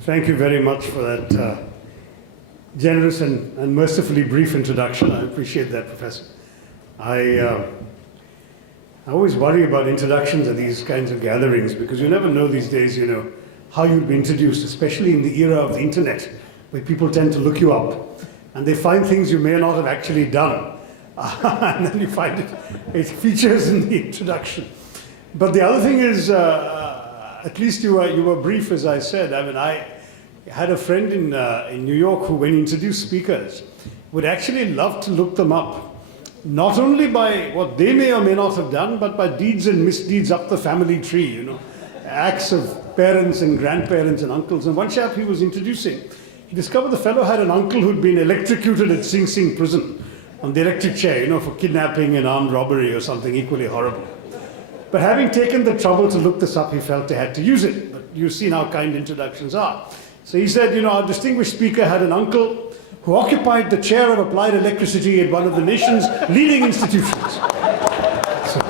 Thank you very much for that generous and mercifully brief introduction. I appreciate that, Professor. I always worry about introductions at these kinds of gatherings because you never know these days, how you'll be introduced, especially in the era of the internet, where people tend to look you up and they find things you may not have actually done. And then you find it features in the introduction. But the other thing is, at least you were brief, as I said. I mean, I had a friend in New York who, when he introduced speakers, would actually love to look them up, not only by what they may or may not have done, but by deeds and misdeeds up the family tree, acts of parents and grandparents and uncles. And one chap he was introducing, he discovered the fellow had an uncle who'd been electrocuted at Sing Sing prison on the electric chair, for kidnapping and armed robbery or something equally horrible. But having taken the trouble to look this up, he felt they had to use it. But you've seen how kind introductions are. So he said, our distinguished speaker had an uncle who occupied the chair of applied electricity at one of the nation's leading institutions. So,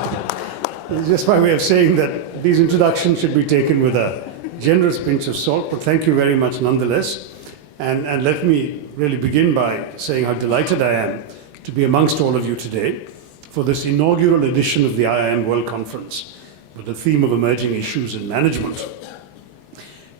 it's just my way of saying that these introductions should be taken with a generous pinch of salt, but thank you very much nonetheless. And let me really begin by saying how delighted I am to be amongst all of you today for this inaugural edition of the IIM World Conference with the theme of emerging issues in management.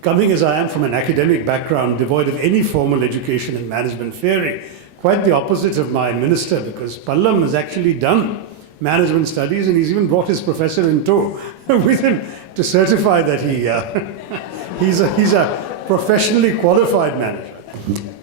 Coming as I am from an academic background devoid of any formal education in management theory, quite the opposite of my minister, because Pallam has actually done management studies and he's even brought his professor in tow with him to certify that he's a professionally qualified manager.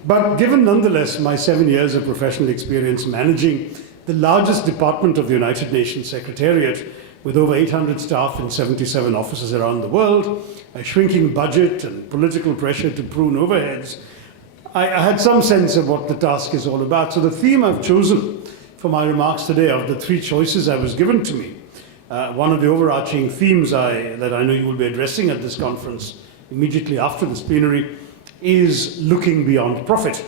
But given nonetheless my 7 years of professional experience managing the largest department of the United Nations Secretariat with over 800 staff in 77 offices around the world, a shrinking budget and political pressure to prune overheads, I had some sense of what the task is all about. So the theme I've chosen for my remarks today, of the three choices I was given to me, one of the overarching themes that I know you will be addressing at this conference immediately after this plenary, is looking beyond profit.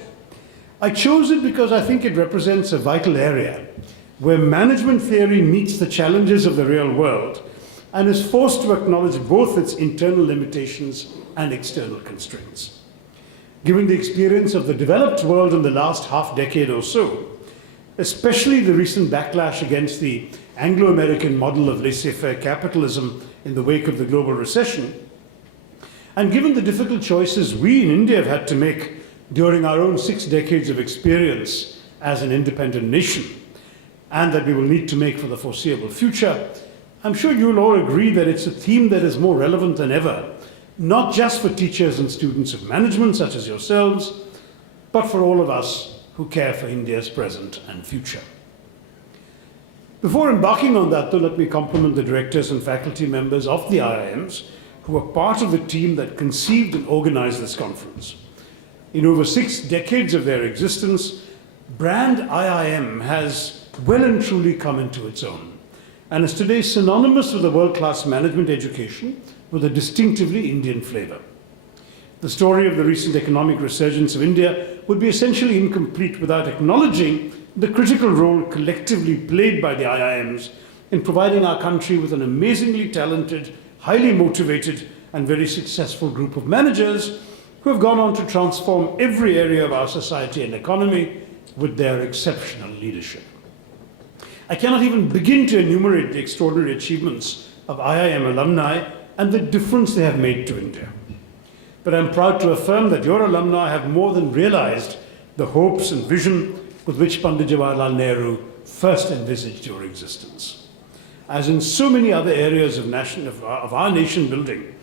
I chose it because I think it represents a vital area where management theory meets the challenges of the real world and is forced to acknowledge both its internal limitations and external constraints. Given the experience of the developed world in the last half-decade or so, especially the recent backlash against the Anglo-American model of laissez-faire capitalism in the wake of the global recession, and given the difficult choices we in India have had to make during our own 6 decades of experience as an independent nation, and that we will need to make for the foreseeable future, I'm sure you'll all agree that it's a theme that is more relevant than ever, not just for teachers and students of management such as yourselves, but for all of us who care for India's present and future. Before embarking on that, though, let me compliment the directors and faculty members of the IIMs who were part of the team that conceived and organized this conference. In over 6 decades of their existence, brand IIM has well and truly come into its own, and is today synonymous with a world-class management education with a distinctively Indian flavor. The story of the recent economic resurgence of India would be essentially incomplete without acknowledging the critical role collectively played by the IIMs in providing our country with an amazingly talented, highly motivated, and very successful group of managers who have gone on to transform every area of our society and economy with their exceptional leadership. I cannot even begin to enumerate the extraordinary achievements of IIM alumni and the difference they have made to India. But I'm proud to affirm that your alumni have more than realized the hopes and vision with which Pandit Jawaharlal Nehru first envisaged your existence. As in so many other areas of our nation building,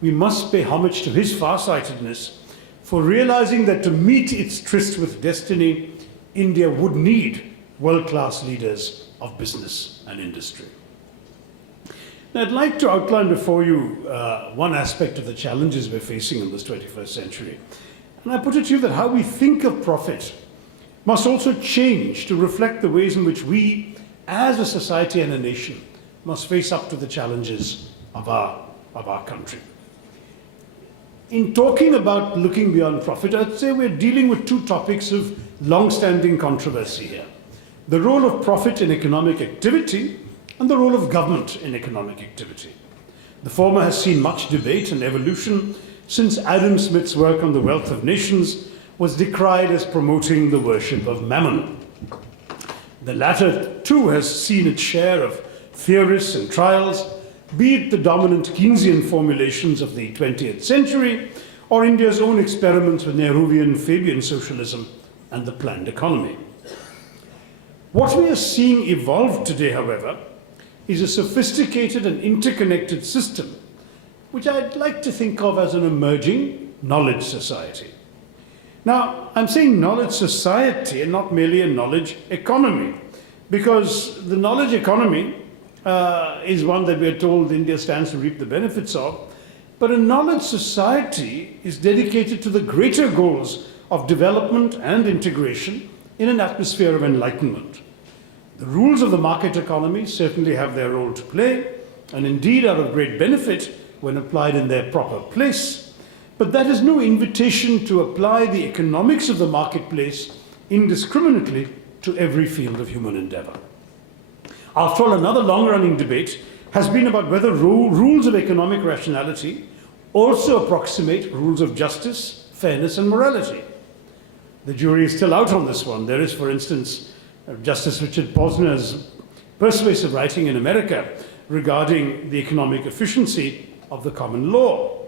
we must pay homage to his farsightedness for realizing that to meet its tryst with destiny, India would need world-class leaders of business and industry. Now, I'd like to outline before you one aspect of the challenges we're facing in this 21st century. And I put it to you that how we think of profit must also change to reflect the ways in which we, as a society and a nation, must face up to the challenges of our country. In talking about looking beyond profit, I'd say we're dealing with two topics of long-standing controversy here: the role of profit in economic activity and the role of government in economic activity. The former has seen much debate and evolution since Adam Smith's work on the wealth of nations was decried as promoting the worship of mammon. The latter, too, has seen its share of theorists and trials, be it the dominant Keynesian formulations of the 20th century or India's own experiments with Nehruvian Fabian socialism and the planned economy. What we are seeing evolve today, however, is a sophisticated and interconnected system, which I'd like to think of as an emerging knowledge society. Now, I'm saying knowledge society and not merely a knowledge economy, because the knowledge economy is one that we're told India stands to reap the benefits of, but a knowledge society is dedicated to the greater goals of development and integration in an atmosphere of enlightenment. The rules of the market economy certainly have their role to play, and indeed are of great benefit when applied in their proper place, but that is no invitation to apply the economics of the marketplace indiscriminately to every field of human endeavor. After all, another long-running debate has been about whether rules of economic rationality also approximate rules of justice, fairness, and morality. The jury is still out on this one. There is, for instance, Justice Richard Posner's persuasive writing in America regarding the economic efficiency of the common law.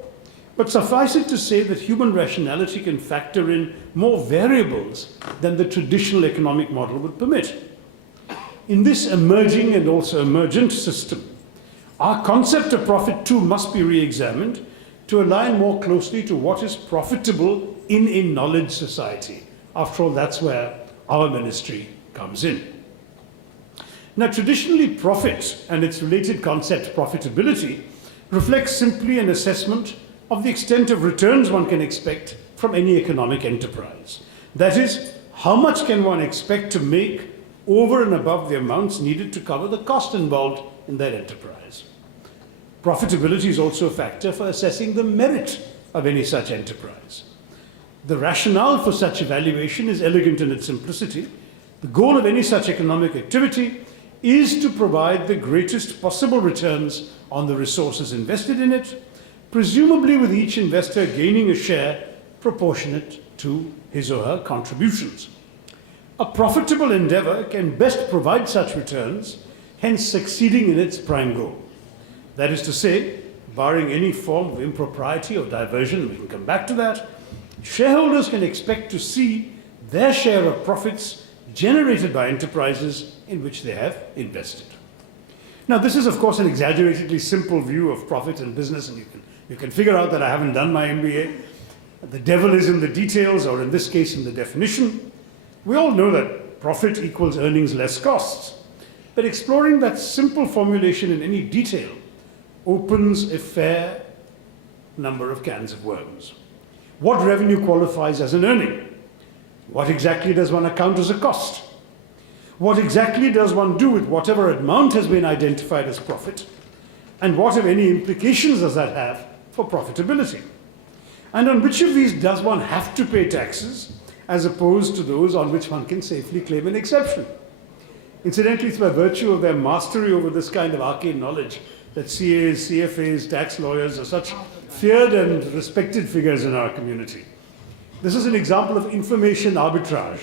But suffice it to say that human rationality can factor in more variables than the traditional economic model would permit. In this emerging and also emergent system, our concept of profit too must be re-examined to align more closely to what is profitable in a knowledge society. After all, that's where our ministry comes in. Now, traditionally, profit and its related concept, profitability, reflects simply an assessment of the extent of returns one can expect from any economic enterprise. That is, how much can one expect to make over and above the amounts needed to cover the cost involved in that enterprise. Profitability is also a factor for assessing the merit of any such enterprise. The rationale for such evaluation is elegant in its simplicity. The goal of any such economic activity is to provide the greatest possible returns on the resources invested in it, presumably with each investor gaining a share proportionate to his or her contributions. A profitable endeavor can best provide such returns, hence succeeding in its prime goal. That is to say, barring any form of impropriety or diversion, we can come back to that, shareholders can expect to see their share of profits generated by enterprises in which they have invested. Now, this is, of course, an exaggeratedly simple view of profit and business, and you can figure out that I haven't done my MBA. The devil is in the details, or in this case, in the definition. We all know that profit equals earnings less costs. But exploring that simple formulation in any detail opens a fair number of cans of worms. What revenue qualifies as an earning? What exactly does one account as a cost? What exactly does one do with whatever amount has been identified as profit? And what, if any, implications does that have for profitability? And on which of these does one have to pay taxes, as opposed to those on which one can safely claim an exception? Incidentally, it's by virtue of their mastery over this kind of arcane knowledge that CAs, CFAs, tax lawyers are such feared and respected figures in our community. This is an example of information arbitrage,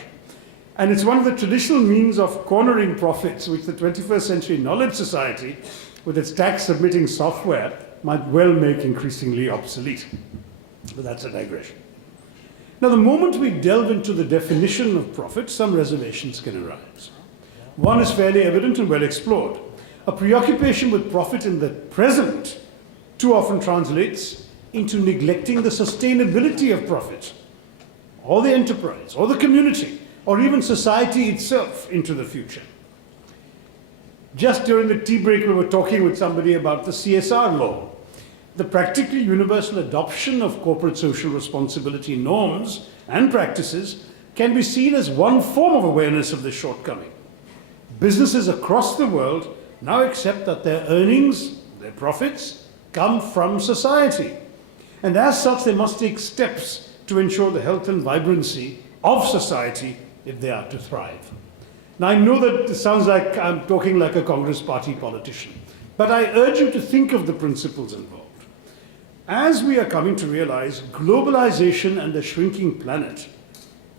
and it's one of the traditional means of cornering profits which the 21st century knowledge society, with its tax submitting software, might well make increasingly obsolete. But that's a digression. Now, the moment we delve into the definition of profit, some reservations can arise. One is fairly evident and well explored. A preoccupation with profit in the present too often translates into neglecting the sustainability of profit, or the enterprise, or the community, or even society itself into the future. Just during the tea break, we were talking with somebody about the CSR law. The practically universal adoption of corporate social responsibility norms and practices can be seen as one form of awareness of this shortcoming. Businesses across the world now accept that their earnings, their profits, come from society. And as such, they must take steps to ensure the health and vibrancy of society if they are to thrive. Now, I know that this sounds like I'm talking like a Congress party politician, but I urge you to think of the principles involved. as we are coming to realize, globalization and the shrinking planet,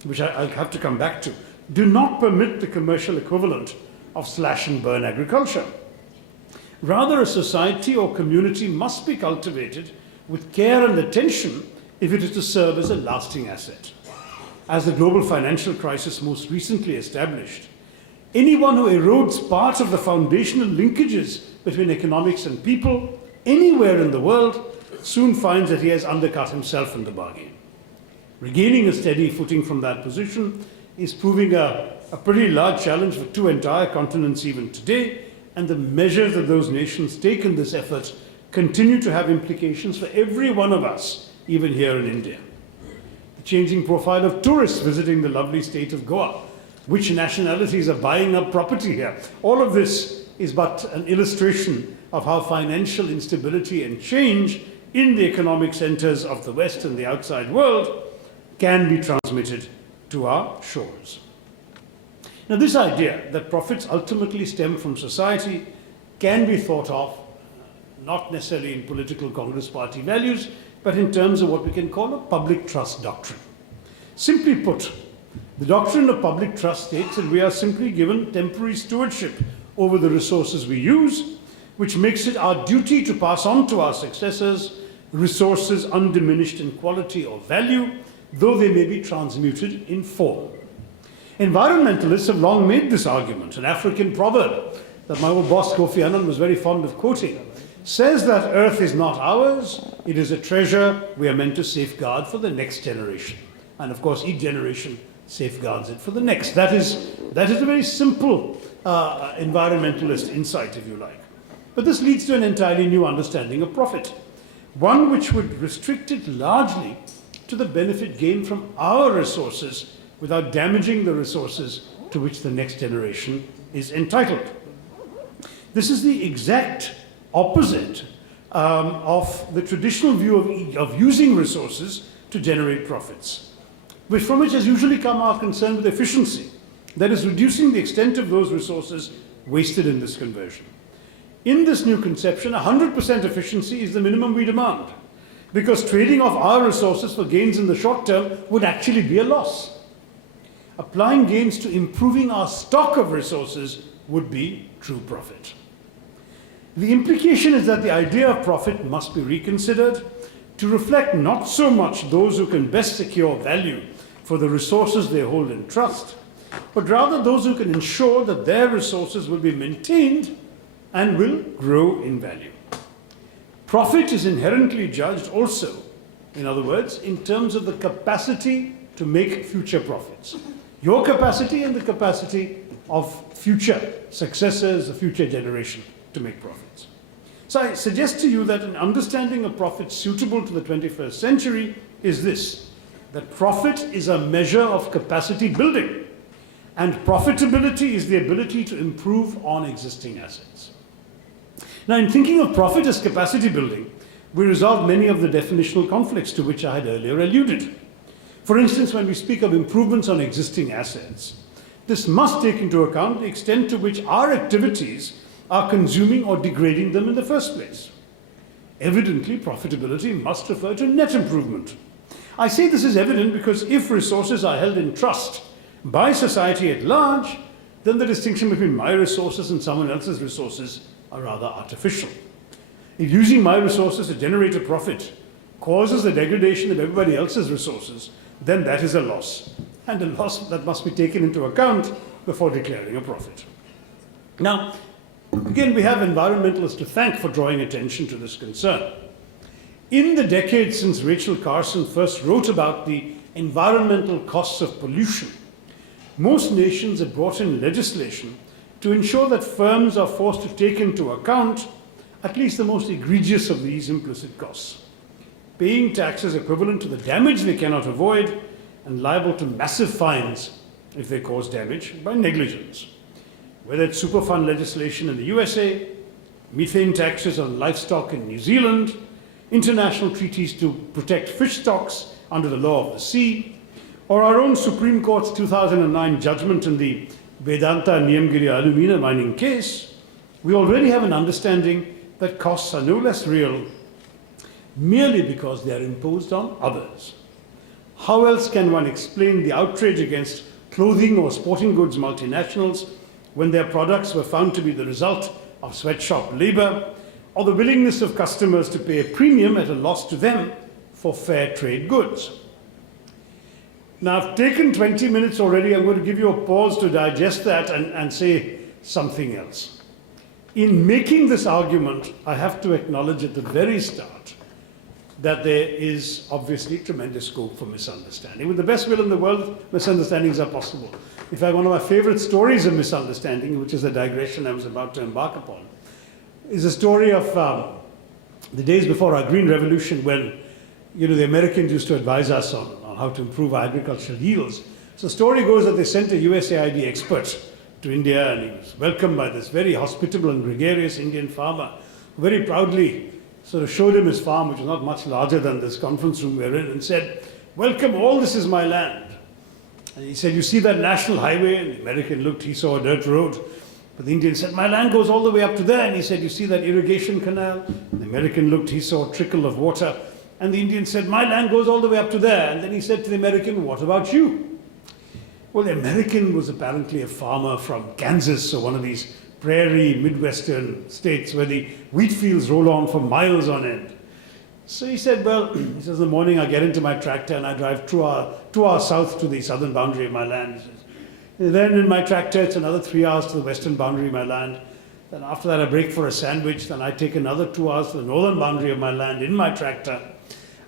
which I'll have to come back to, do not permit the commercial equivalent of slash and burn agriculture. Rather, a society or community must be cultivated with care and attention if it is to serve as a lasting asset. As the global financial crisis most recently established, anyone who erodes part of the foundational linkages between economics and people anywhere in the world soon finds that he has undercut himself in the bargain. Regaining a steady footing from that position is proving a pretty large challenge for two entire continents even today, and the measures that those nations take in this effort continue to have implications for every one of us, even here in India. The changing profile of tourists visiting the lovely state of Goa, which nationalities are buying up property here, all of this is but an illustration of how financial instability and change in the economic centers of the West and the outside world can be transmitted to our shores. Now, this idea that profits ultimately stem from society can be thought of not necessarily in political Congress party values, but in terms of what we can call a public trust doctrine. Simply put, the doctrine of public trust states that we are simply given temporary stewardship over the resources we use, which makes it our duty to pass on to our successors resources undiminished in quality or value, though they may be transmuted in form. Environmentalists have long made this argument. An African proverb that my old boss Kofi Annan was very fond of quoting says that Earth is not ours, it is a treasure we are meant to safeguard for the next generation. And of course, each generation safeguards it for the next. That is a very simple environmentalist insight, if you like. But this leads to an entirely new understanding of profit, one which would restrict it largely to the benefit gained from our resources without damaging the resources to which the next generation is entitled. This is the exact opposite of the traditional view of using resources to generate profits, from which has usually come our concern with efficiency, that is, reducing the extent of those resources wasted in this conversion. In this new conception, 100% efficiency is the minimum we demand, because trading off our resources for gains in the short term would actually be a loss. Applying gains to improving our stock of resources would be true profit. The implication is that the idea of profit must be reconsidered to reflect not so much those who can best secure value for the resources they hold in trust, but rather those who can ensure that their resources will be maintained and will grow in value. Profit is inherently judged also, in other words, in terms of the capacity to make future profits. Your capacity and the capacity of future successors, a future generation to make profits. So I suggest to you that an understanding of profit suitable to the 21st century is this, that profit is a measure of capacity building, and profitability is the ability to improve on existing assets. Now, in thinking of profit as capacity building, we resolve many of the definitional conflicts to which I had earlier alluded. For instance, when we speak of improvements on existing assets, this must take into account the extent to which our activities are consuming or degrading them in the first place. Evidently, profitability must refer to net improvement. I say this is evident because if resources are held in trust by society at large, then the distinction between my resources and someone else's resources are rather artificial. If using my resources to generate a profit causes the degradation of everybody else's resources, then that is a loss, and a loss that must be taken into account before declaring a profit. Now, again, we have environmentalists to thank for drawing attention to this concern. In the decades since Rachel Carson first wrote about the environmental costs of pollution, most nations have brought in legislation to ensure that firms are forced to take into account at least the most egregious of these implicit costs, paying taxes equivalent to the damage they cannot avoid and liable to massive fines if they cause damage by negligence. Whether it's Superfund legislation in the USA, methane taxes on livestock in New Zealand, international treaties to protect fish stocks under the law of the sea, or our own Supreme Court's 2009 judgment in the Vedanta Niyamgiri alumina mining case, we already have an understanding that costs are no less real merely because they are imposed on others. How else can one explain the outrage against clothing or sporting goods multinationals when their products were found to be the result of sweatshop labor, or the willingness of customers to pay a premium at a loss to them for fair trade goods? Now, I've taken 20 minutes already. I'm going to give you a pause to digest that and say something else. In making this argument, I have to acknowledge at the very start that there is obviously tremendous scope for misunderstanding. With the best will in the world, misunderstandings are possible. In fact, one of my favorite stories of misunderstanding, which is the digression I was about to embark upon, is a story of the days before our Green Revolution, when the Americans used to advise us on how to improve our agricultural yields. So the story goes that they sent a USAID expert to India, and he was welcomed by this very hospitable and gregarious Indian farmer, who very proudly sort of showed him his farm, which was not much larger than this conference room we're in, and said, "Welcome, all this is my land." And he said, "You see that national highway?" And the American looked, he saw a dirt road. But the Indian said, "My land goes all the way up to there." And he said, "You see that irrigation canal?" And the American looked, he saw a trickle of water. And the Indian said, "My land goes all the way up to there." And then he said to the American, "What about you?" Well, the American was apparently a farmer from Kansas, or one of these prairie Midwestern states where the wheat fields roll on for miles on end. So he said, "Well," he says, "in the morning I get into my tractor and I drive 2 hours south to the southern boundary of my land." He says, "Then in my tractor it's another 3 hours to the western boundary of my land. Then after that I break for a sandwich. Then I take another 2 hours to the northern boundary of my land in my tractor.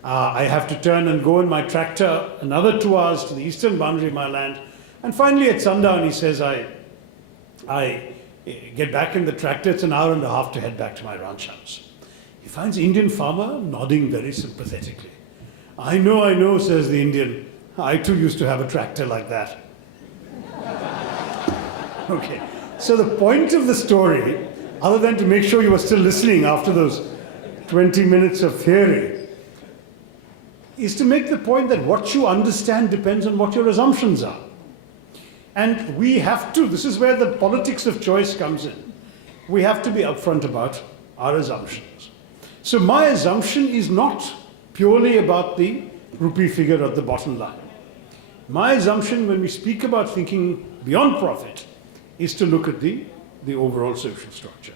I have to turn and go in my tractor another 2 hours to the eastern boundary of my land. And finally at sundown," he says, I get back in the tractor. It's an hour and a half to head back to my ranch house." He finds the Indian farmer nodding very sympathetically. I know, says the Indian. "I too used to have a tractor like that." Okay, so the point of the story, other than to make sure you were still listening after those 20 minutes of theory, is to make the point that what you understand depends on what your assumptions are. And we have to, this is where the politics of choice comes in. We have to be upfront about our assumptions. So my assumption is not purely about the rupee figure at the bottom line. My assumption when we speak about thinking beyond profit is to look at the overall social structure.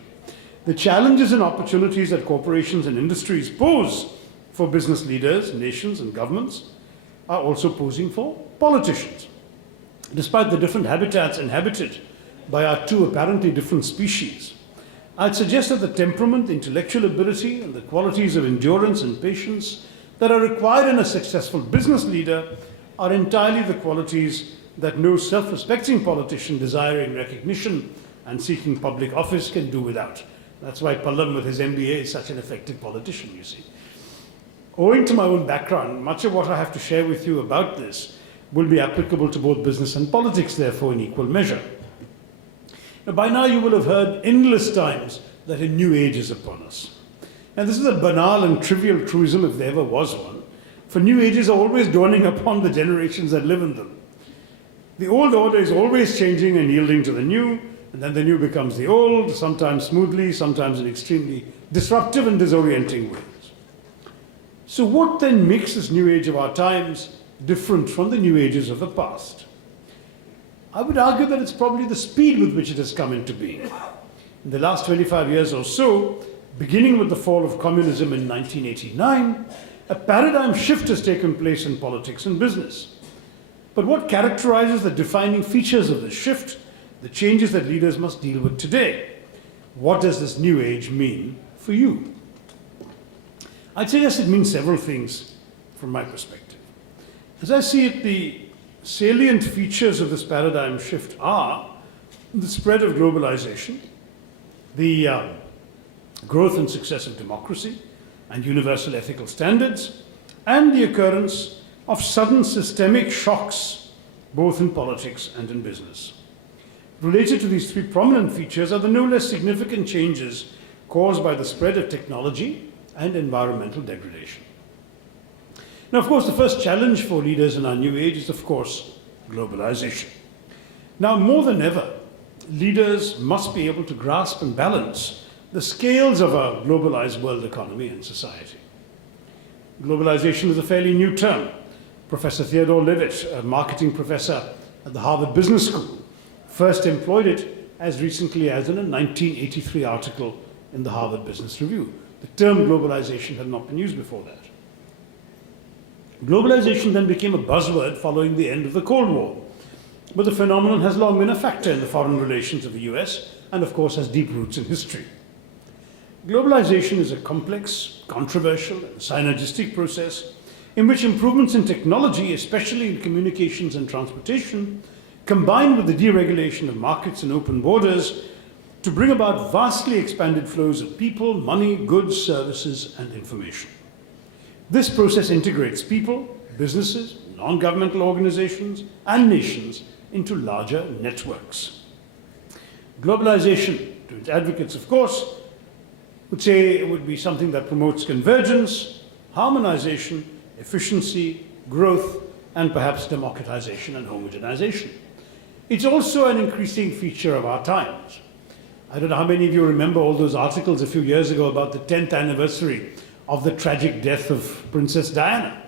The challenges and opportunities that corporations and industries pose for business leaders, nations, and governments are also posing for politicians. Despite the different habitats inhabited by our two apparently different species, I'd suggest that the temperament, intellectual ability, and the qualities of endurance and patience that are required in a successful business leader are entirely the qualities that no self-respecting politician desiring recognition and seeking public office can do without. That's why Pallam with his MBA is such an effective politician, you see. Owing to my own background, much of what I have to share with you about this will be applicable to both business and politics, therefore, in equal measure. Now, by now you will have heard endless times that a new age is upon us. And this is a banal and trivial truism, if there ever was one, for new ages are always dawning upon the generations that live in them. The old order is always changing and yielding to the new, and then the new becomes the old, sometimes smoothly, sometimes in extremely disruptive and disorienting ways. So what then makes this new age of our times different from the new ages of the past? I would argue that it's probably the speed with which it has come into being. In the last 25 years or so, beginning with the fall of communism in 1989, a paradigm shift has taken place in politics and business. But what characterizes the defining features of this shift, the changes that leaders must deal with today? What does this new age mean for you? I'd suggest it means several things from my perspective. As I see it, the salient features of this paradigm shift are the spread of globalization, the growth and success of democracy and universal ethical standards, and the occurrence of sudden systemic shocks, both in politics and in business. Related to these three prominent features are the no less significant changes caused by the spread of technology and environmental degradation. Now, of course, the first challenge for leaders in our new age is, of course, globalization. Now, more than ever, leaders must be able to grasp and balance the scales of our globalized world economy and society. Globalization is a fairly new term. Professor Theodore Levitt, a marketing professor at the Harvard Business School, first employed it as recently as in a 1983 article in the Harvard Business Review. The term globalization had not been used before that. Globalization then became a buzzword following the end of the Cold War. But the phenomenon has long been a factor in the foreign relations of the US and, of course, has deep roots in history. Globalization is a complex, controversial, and synergistic process in which improvements in technology, especially in communications and transportation, combined with the deregulation of markets and open borders to bring about vastly expanded flows of people, money, goods, services, and information. This process integrates people, businesses, non-governmental organizations, and nations into larger networks. Globalization, to its advocates, of course, would say it would be something that promotes convergence, harmonization, efficiency, growth, and perhaps democratization and homogenization. It's also an increasing feature of our times. I don't know how many of you remember all those articles a few years ago about the 10th anniversary of the tragic death of Princess Diana.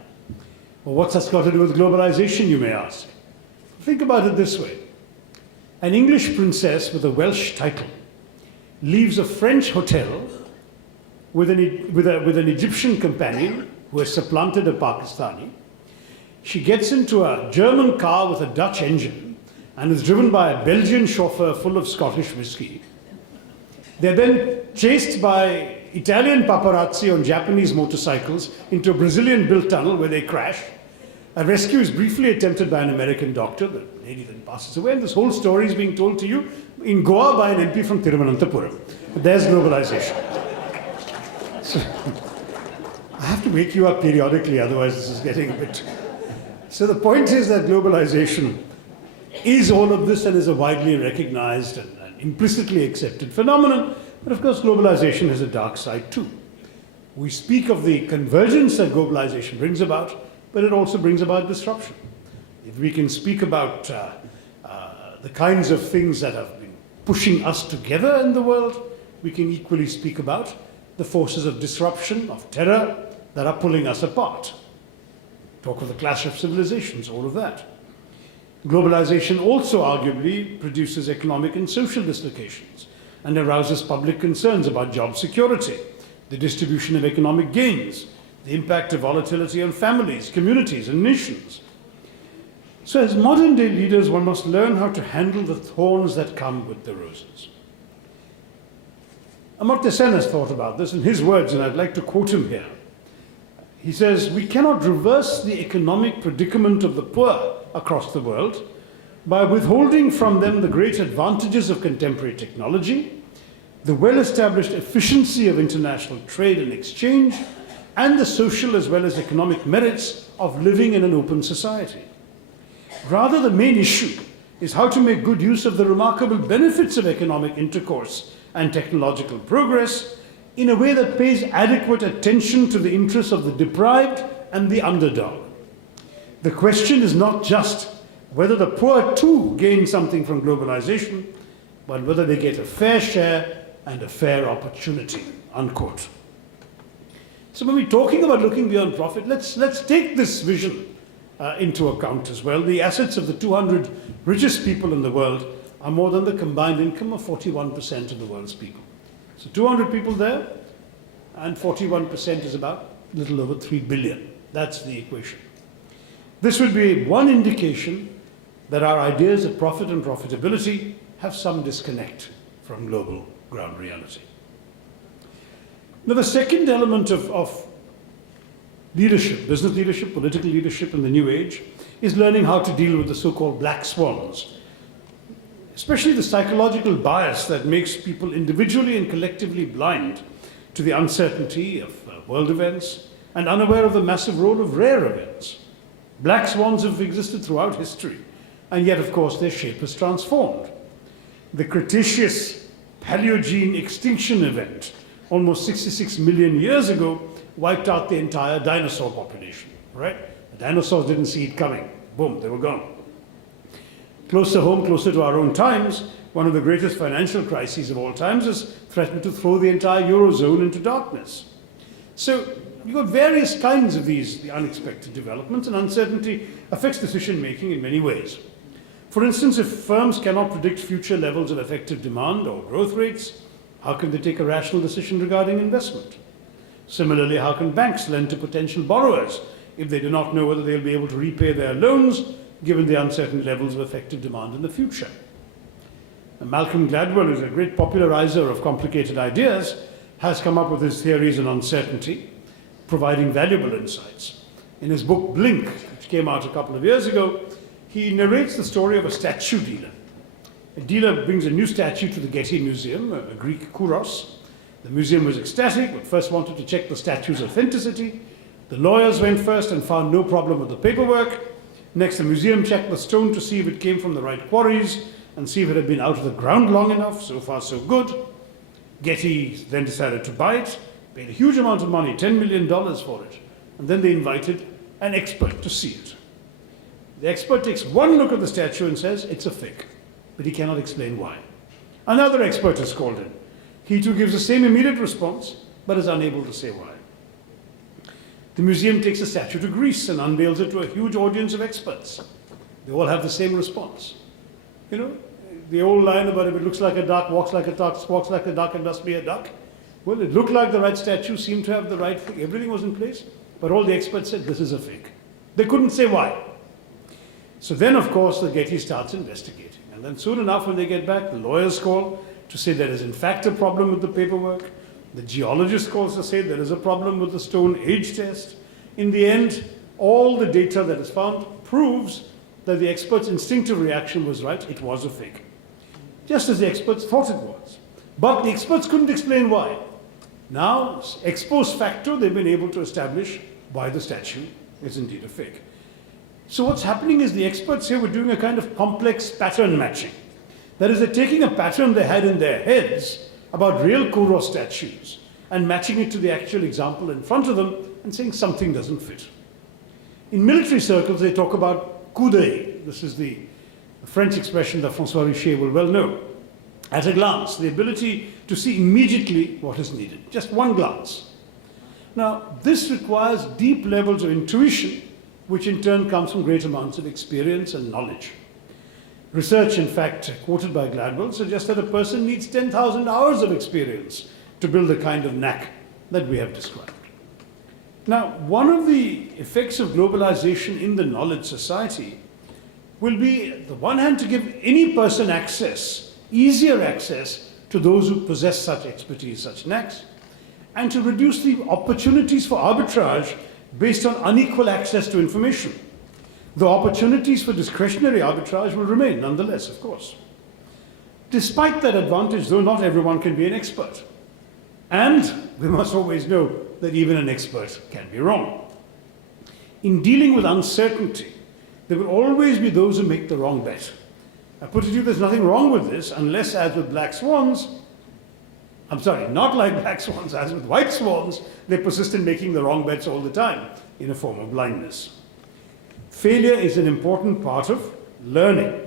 Well, what's that got to do with globalization, you may ask? Think about it this way. An English princess with a Welsh title leaves a French hotel with an Egyptian companion who has supplanted a Pakistani. She gets into a German car with a Dutch engine and is driven by a Belgian chauffeur full of Scottish whiskey. They're then chased by Italian paparazzi on Japanese motorcycles into a Brazilian-built tunnel where they crash. A rescue is briefly attempted by an American doctor. The lady then passes away, and this whole story is being told to you in Goa by an MP from Thiruvananthapuram. There's globalization. So, I have to wake you up periodically, otherwise this is getting a bit... So the point is that globalization is all of this and is a widely recognized and implicitly accepted phenomenon. But of course, globalization has a dark side too. We speak of the convergence that globalization brings about, but it also brings about disruption. If we can speak about the kinds of things that have been pushing us together in the world, we can equally speak about the forces of disruption, of terror, that are pulling us apart. Talk of the clash of civilizations, all of that. Globalization also arguably produces economic and social dislocations and arouses public concerns about job security, the distribution of economic gains, the impact of volatility on families, communities, and nations. So as modern-day leaders, one must learn how to handle the thorns that come with the roses. Amartya Sen has thought about this in his words, and I'd like to quote him here. He says, "We cannot reverse the economic predicament of the poor across the world by withholding from them the great advantages of contemporary technology, the well-established efficiency of international trade and exchange, and the social as well as economic merits of living in an open society. Rather, the main issue is how to make good use of the remarkable benefits of economic intercourse and technological progress in a way that pays adequate attention to the interests of the deprived and the underdog. The question is not just whether the poor too gain something from globalization, but whether they get a fair share and a fair opportunity," unquote. So when we're talking about looking beyond profit, let's take this vision into account as well. The assets of the 200 richest people in the world are more than the combined income of 41% of the world's people. So 200 people there, and 41% is about a little over 3 billion. That's the equation. This would be one indication that our ideas of profit and profitability have some disconnect from global ground reality. Now, the second element of leadership, business leadership, political leadership in the new age, is learning how to deal with the so-called black swans, especially the psychological bias that makes people individually and collectively blind to the uncertainty of world events and unaware of the massive role of rare events. Black swans have existed throughout history, and yet, of course, their shape has transformed. The Cretaceous Paleogene extinction event, almost 66 million years ago, wiped out the entire dinosaur population, right? The dinosaurs didn't see it coming. Boom, they were gone. Closer home, closer to our own times, one of the greatest financial crises of all times has threatened to throw the entire Eurozone into darkness. So you've got various kinds of the unexpected developments, and uncertainty affects decision making in many ways. For instance, if firms cannot predict future levels of effective demand or growth rates, how can they take a rational decision regarding investment? Similarly, how can banks lend to potential borrowers if they do not know whether they'll be able to repay their loans given the uncertain levels of effective demand in the future? And Malcolm Gladwell, who's a great popularizer of complicated ideas, has come up with his theories on uncertainty, providing valuable insights. In his book Blink, which came out a couple of years ago, he narrates the story of a statue dealer. A dealer brings a new statue to the Getty Museum, a Greek kouros. The museum was ecstatic, but first wanted to check the statue's authenticity. The lawyers went first and found no problem with the paperwork. Next, the museum checked the stone to see if it came from the right quarries and see if it had been out of the ground long enough. So far, so good. Getty then decided to buy it, paid a huge amount of money, $10 million for it, and then they invited an expert to see it. The expert takes one look at the statue and says, it's a fake, but he cannot explain why. Another expert is called in. He too gives the same immediate response, but is unable to say why. The museum takes the statue to Greece and unveils it to a huge audience of experts. They all have the same response. You know, the old line about if it looks like a duck, walks like a duck, walks like a duck, it must be a duck. Well, it looked like the right statue, seemed to have the right thing, everything was in place, but all the experts said this is a fake. They couldn't say why. So then, of course, the Getty starts investigating. And then soon enough, when they get back, the lawyers call to say there is in fact a problem with the paperwork. The geologist calls to say there is a problem with the stone age test. In the end, all the data that is found proves that the expert's instinctive reaction was right, it was a fake. Just as the experts thought it was. But the experts couldn't explain why. Now, ex post facto, they've been able to establish why the statue is indeed a fake. So what's happening is the experts here were doing a kind of complex pattern matching. That is, they're taking a pattern they had in their heads about real kouros statues and matching it to the actual example in front of them and saying something doesn't fit. In military circles, they talk about coup d'œil. This is the French expression that François Richer will well know. At a glance, the ability to see immediately what is needed. Just one glance. Now, this requires deep levels of intuition, which in turn comes from great amounts of experience and knowledge. Research, in fact, quoted by Gladwell, suggests that a person needs 10,000 hours of experience to build the kind of knack that we have described. Now, one of the effects of globalization in the knowledge society will be, on the one hand, to give any person access, easier access to those who possess such expertise, such knacks, and to reduce the opportunities for arbitrage based on unequal access to information. The opportunities for discretionary arbitrage will remain nonetheless, of course. Despite that advantage, though, not everyone can be an expert. And we must always know that even an expert can be wrong. In dealing with uncertainty, there will always be those who make the wrong bet. I put it to you, there's nothing wrong with this, unless, as with black swans, not like black swans, as with white swans, they persist in making the wrong bets all the time in a form of blindness. Failure is an important part of learning,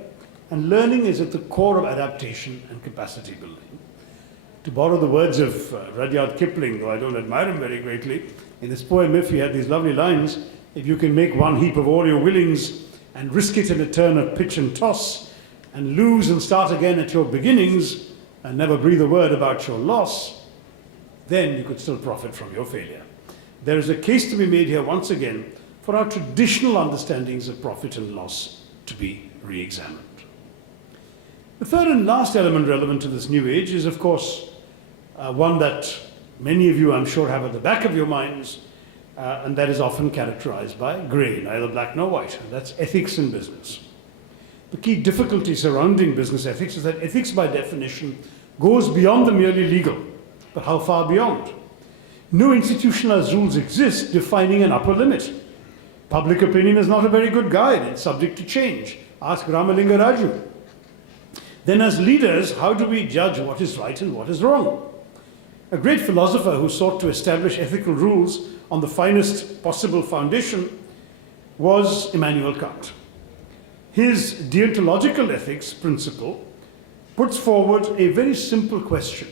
and learning is at the core of adaptation and capacity building. To borrow the words of Rudyard Kipling, though I don't admire him very greatly, in his poem If, he had these lovely lines, if you can make one heap of all your willings and risk it in a turn of pitch and toss, and lose and start again at your beginnings, and never breathe a word about your loss, then you could still profit from your failure. There is a case to be made here once again for our traditional understandings of profit and loss to be re-examined. The third and last element relevant to this new age is, of course, one that many of you, I'm sure, have at the back of your minds, and that is often characterized by grey, neither black nor white, and that's ethics in business. The key difficulty surrounding business ethics is that ethics, by definition, goes beyond the merely legal. But how far beyond? No institutionalized rules exist defining an upper limit. Public opinion is not a very good guide. It's subject to change. Ask Ramalinga Raju. Then as leaders, how do we judge what is right and what is wrong? A great philosopher who sought to establish ethical rules on the finest possible foundation was Immanuel Kant. His deontological ethics principle puts forward a very simple question.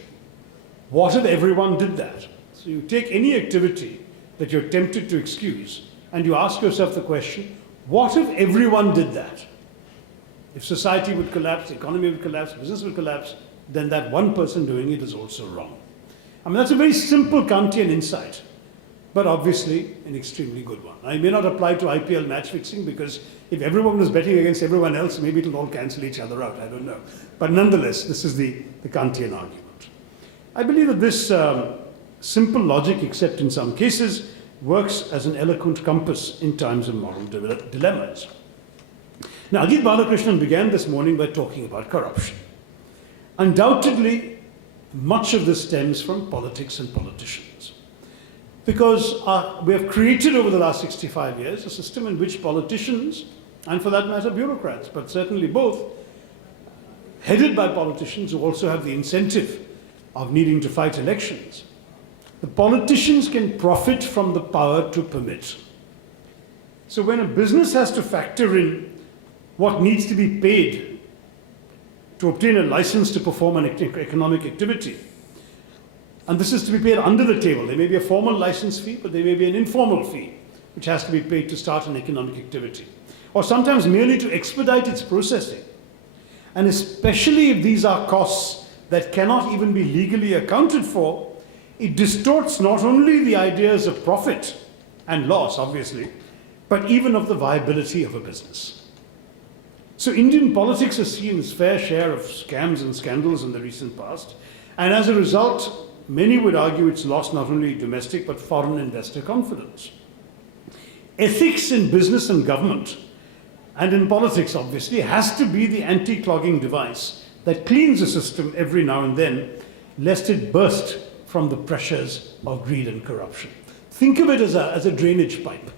What if everyone did that? So you take any activity that you're tempted to excuse, and you ask yourself the question, what if everyone did that? If society would collapse, the economy would collapse, business would collapse, then that one person doing it is also wrong. I mean, that's a very simple Kantian insight, but obviously an extremely good one. I may not apply to IPL match fixing, because if everyone was betting against everyone else, maybe it'll all cancel each other out, I don't know. But nonetheless, this is the Kantian argument. I believe that this simple logic, except in some cases, works as an eloquent compass in times of moral dilemmas. Now, Ajit Balakrishnan began this morning by talking about corruption. Undoubtedly, much of this stems from politics and politicians. Because we have created over the last 65 years a system in which politicians, and for that matter bureaucrats, but certainly both, headed by politicians who also have the incentive of needing to fight elections, the politicians can profit from the power to permit. So when a business has to factor in what needs to be paid to obtain a license to perform an economic activity, and this is to be paid under the table. There may be a formal license fee, but there may be an informal fee, which has to be paid to start an economic activity, or sometimes merely to expedite its processing. And especially if these are costs that cannot even be legally accounted for, it distorts not only the ideas of profit and loss, obviously, but even of the viability of a business. So Indian politics has seen its fair share of scams and scandals in the recent past, and as a result, many would argue it's lost not only domestic but foreign investor confidence. Ethics in business and government, and in politics obviously, has to be the anti-clogging device that cleans the system every now and then, lest it burst from the pressures of greed and corruption. Think of it as a drainage pipe.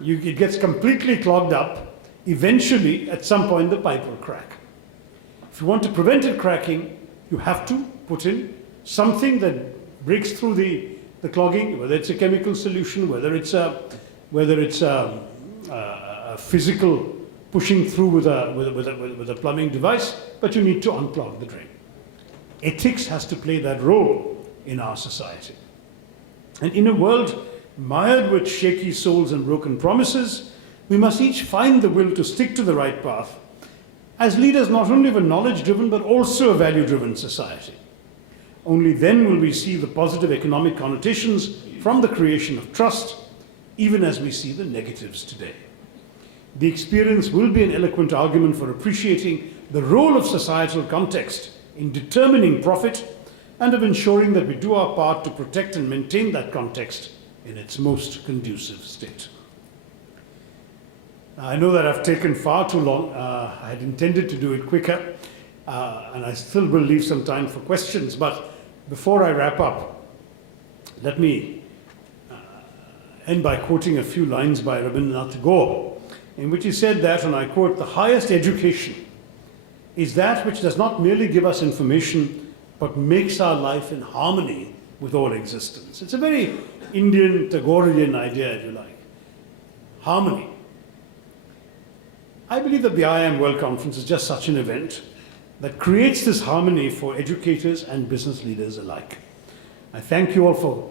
It gets completely clogged up. Eventually, at some point, the pipe will crack. If you want to prevent it cracking, you have to put in something that breaks through the clogging, whether it's a chemical solution, whether it's a physical pushing through with a plumbing device, but you need to unclog the drain. Ethics has to play that role in our society. And in a world mired with shaky souls and broken promises, we must each find the will to stick to the right path as leaders not only of a knowledge-driven but also a value-driven society. Only then will we see the positive economic connotations from the creation of trust, even as we see the negatives today. The experience will be an eloquent argument for appreciating the role of societal context in determining profit and of ensuring that we do our part to protect and maintain that context in its most conducive state. I know that I've taken far too long. I had intended to do it quicker, and I still will leave some time for questions. But before I wrap up, let me end by quoting a few lines by Rabindranath Tagore, in which he said that, and I quote, "The highest education is that which does not merely give us information, but makes our life in harmony with all existence." It's a very Indian, Tagorean idea, if you like. Harmony. I believe that the IIM World Conference is just such an event that creates this harmony for educators and business leaders alike. I thank you all for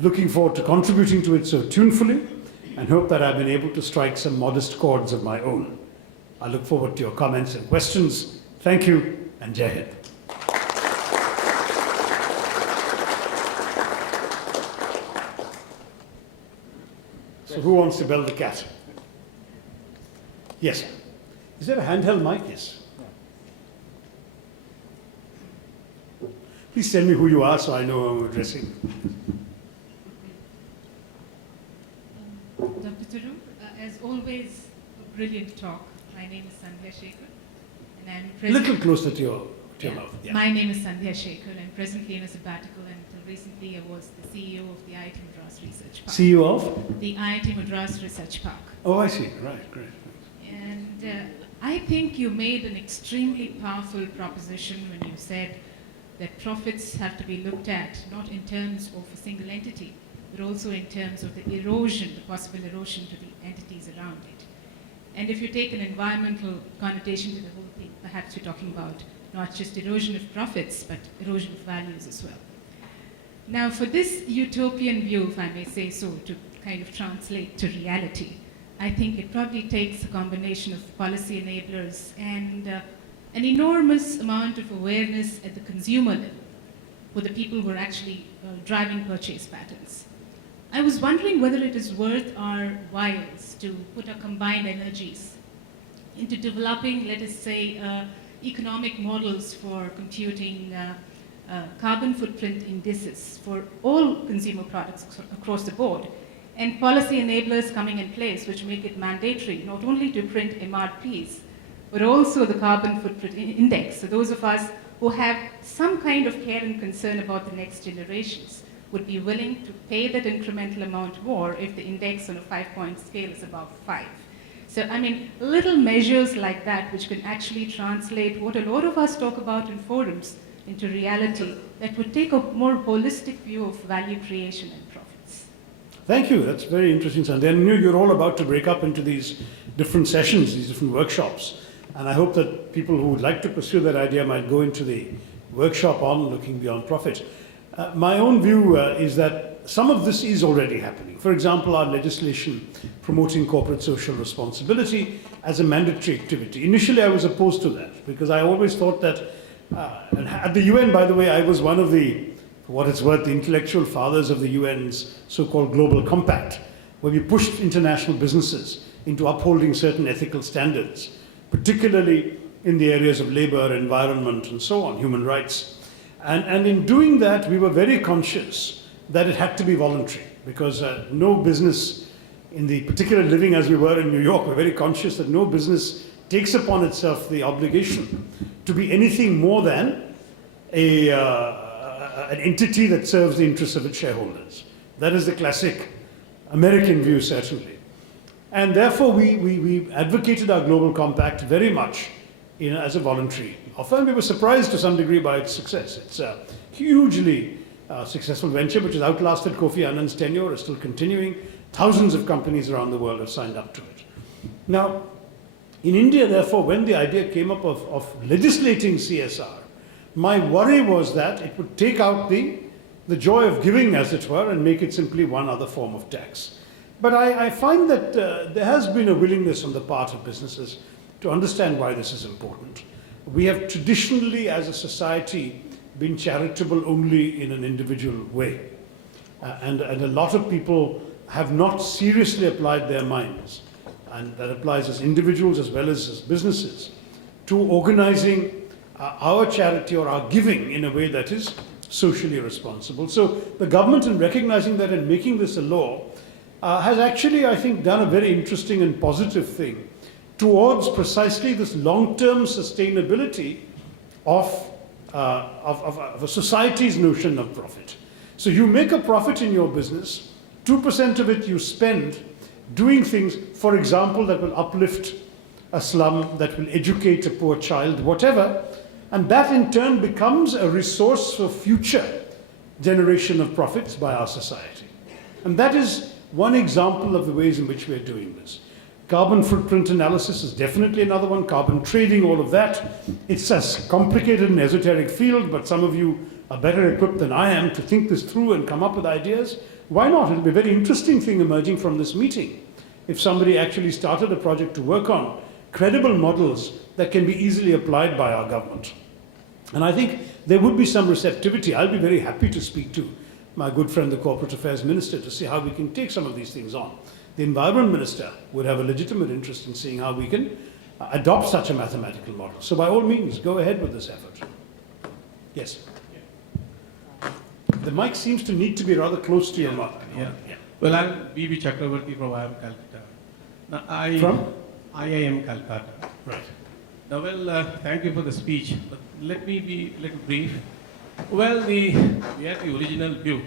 looking forward to contributing to it so tunefully, and hope that I've been able to strike some modest chords of my own. I look forward to your comments and questions. Thank you, and Jai Hind. So who wants to bell the cat? Yes. Is there a handheld mic? Yes. Please tell me who you are so I know who I'm addressing. Dr. Tharoor, as always, a brilliant talk. My name is Sandhya Shekhar, and I'm present. Little closer to your mouth. Yeah. My name is Sandhya Shekhar, and presently in a sabbatical, and until recently I was the CEO of the IIT Madras Research Park. CEO of? The IIT Madras Research Park. Oh, I see. Right, great. And I think you made an extremely powerful proposition when you said that profits have to be looked at not in terms of a single entity, but also in terms of the erosion, the possible erosion to the entities around it. And if you take an environmental connotation to the whole thing, perhaps you're talking about not just erosion of profits, but erosion of values as well. Now, for this utopian view, if I may say so, to kind of translate to reality, I think it probably takes a combination of policy enablers and an enormous amount of awareness at the consumer level for the people who are actually driving purchase patterns. I was wondering whether it is worth our whiles to put our combined energies into developing, let us say, economic models for computing carbon footprint indices for all consumer products across the board, and policy enablers coming in place which make it mandatory not only to print MRPs, but also the carbon footprint index. So those of us who have some kind of care and concern about the next generations would be willing to pay that incremental amount more if the index on a 5-point scale is above 5. So, I mean, little measures like that which can actually translate what a lot of us talk about in forums into reality that would take a more holistic view of value creation and profits. Thank you. That's very interesting. And then you're all about to break up into these different sessions, these different workshops. And I hope that people who would like to pursue that idea might go into the workshop on looking beyond profit. My own view is that some of this is already happening. For example, our legislation promoting corporate social responsibility as a mandatory activity. Initially, I was opposed to that because I always thought that, and at the UN, by the way, I was one of the, for what it's worth, the intellectual fathers of the UN's so-called Global Compact, where we pushed international businesses into upholding certain ethical standards, particularly in the areas of labor, environment, and so on, human rights. And in doing that, we were very conscious that it had to be voluntary, because no business, in the particular living as we were in New York, we're very conscious that no business takes upon itself the obligation to be anything more than an entity that serves the interests of its shareholders. That is the classic American view, certainly. And therefore, we advocated our Global Compact very much as a voluntary offer, and we were surprised to some degree by its success. It's a hugely successful venture, which has outlasted Kofi Annan's tenure, is still continuing. Thousands of companies around the world have signed up to it. Now, in India, therefore, when the idea came up of legislating CSR, my worry was that it would take out the joy of giving, as it were, and make it simply one other form of tax. But I find that there has been a willingness on the part of businesses to understand why this is important. We have traditionally, as a society, been charitable only in an individual way. And a lot of people have not seriously applied their minds, and that applies as individuals as well as businesses, to organizing our charity or our giving in a way that is socially responsible. So the government, in recognizing that and making this a law, has actually, I think, done a very interesting and positive thing towards precisely this long-term sustainability of a society's notion of profit. So you make a profit in your business, 2% of it you spend doing things, for example, that will uplift a slum, that will educate a poor child, whatever, and that in turn becomes a resource for future generation of profits by our society. And that is one example of the ways in which we are doing this. Carbon footprint analysis is definitely another one, carbon trading, all of that. It's a complicated and esoteric field, but some of you are better equipped than I am to think this through and come up with ideas. Why not? It'll be a very interesting thing emerging from this meeting if somebody actually started a project to work on credible models that can be easily applied by our government. And I think there would be some receptivity. I'll be very happy to speak to my good friend, the Corporate Affairs Minister, to see how we can take some of these things on. The Environment Minister would have a legitimate interest in seeing how we can adopt such a mathematical model. So by all means, go ahead with this effort. Yes? The mic seems to need to be rather close to your mouth. Yeah. Well, I'm B.B. Chakravarti from IIM Calcutta. Now, From? IIM Calcutta. Right. Now, well, thank you for the speech, but let me be a little brief. Well, we had the original view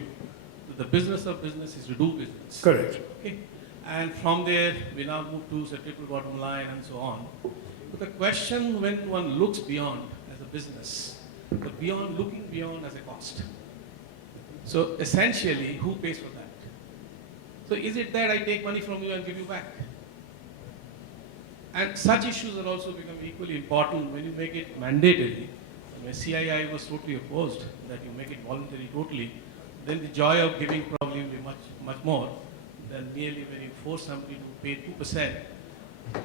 that the business of business is to do business. Correct. Okay. And from there, we now move to the triple bottom line and so on. But the question, when one looks beyond as a business, but beyond looking beyond as a cost. So essentially, who pays for that? So is it that I take money from you and give you back? And such issues are also become equally important when you make it mandatory. When CII was totally opposed that you make it voluntary totally. then the joy of giving probably will be much more than merely when you force somebody to pay 2%.